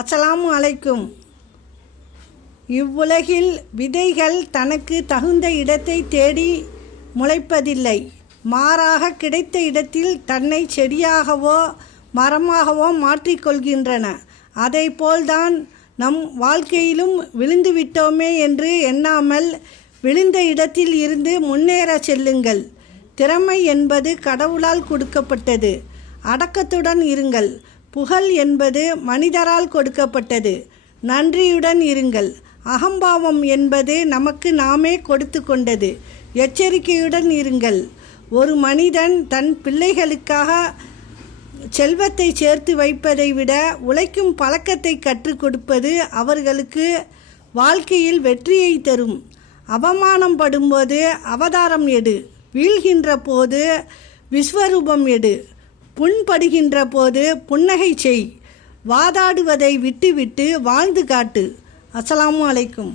அஸ்ஸலாமு அலைக்கும். இவ்வுலகில் விதைகள் தனக்கு தகுந்த இடத்தை தேடி முளைப்பதில்லை. மாறாக கிடைத்த இடத்தில் தன்னை செடியாகவோ மரமாகவோ மாற்றிக்கொள்கின்றன. அதைப்போல்தான் நம் வாழ்க்கையிலும் விழுந்துவிட்டோமே என்று எண்ணாமல் விழுந்த இடத்தில் இருந்து முன்னேற செல்லுங்கள். திறமை என்பது கடவுளால் கொடுக்கப்பட்டது. அடக்கத்துடன் இருங்கள். புகழ் என்பது மனிதரால் கொடுக்கப்பட்டது. நன்றியுடன் இருங்கள். அகம்பாவம் என்பது நமக்கு நாமே கொடுத்து கொண்டது. எச்சரிக்கையுடன் இருங்கள். ஒரு மனிதன் தன் பிள்ளைகளுக்காக செல்வத்தை சேர்த்து வைப்பதை விட உழைக்கும் பழக்கத்தை கற்றுக் கொடுப்பது அவர்களுக்கு வாழ்க்கையில் வெற்றியை தரும். அவமானம் படும்போது அவதாரம் எடு. வீழ்கின்ற போது விஸ்வரூபம் எடு. புண்படுகின்ற போது புன்னகை செய். வாதாடுவதை விட்டுவிட்டு வாழ்ந்து காட்டு. அஸ்ஸலாமு அலைக்கும்.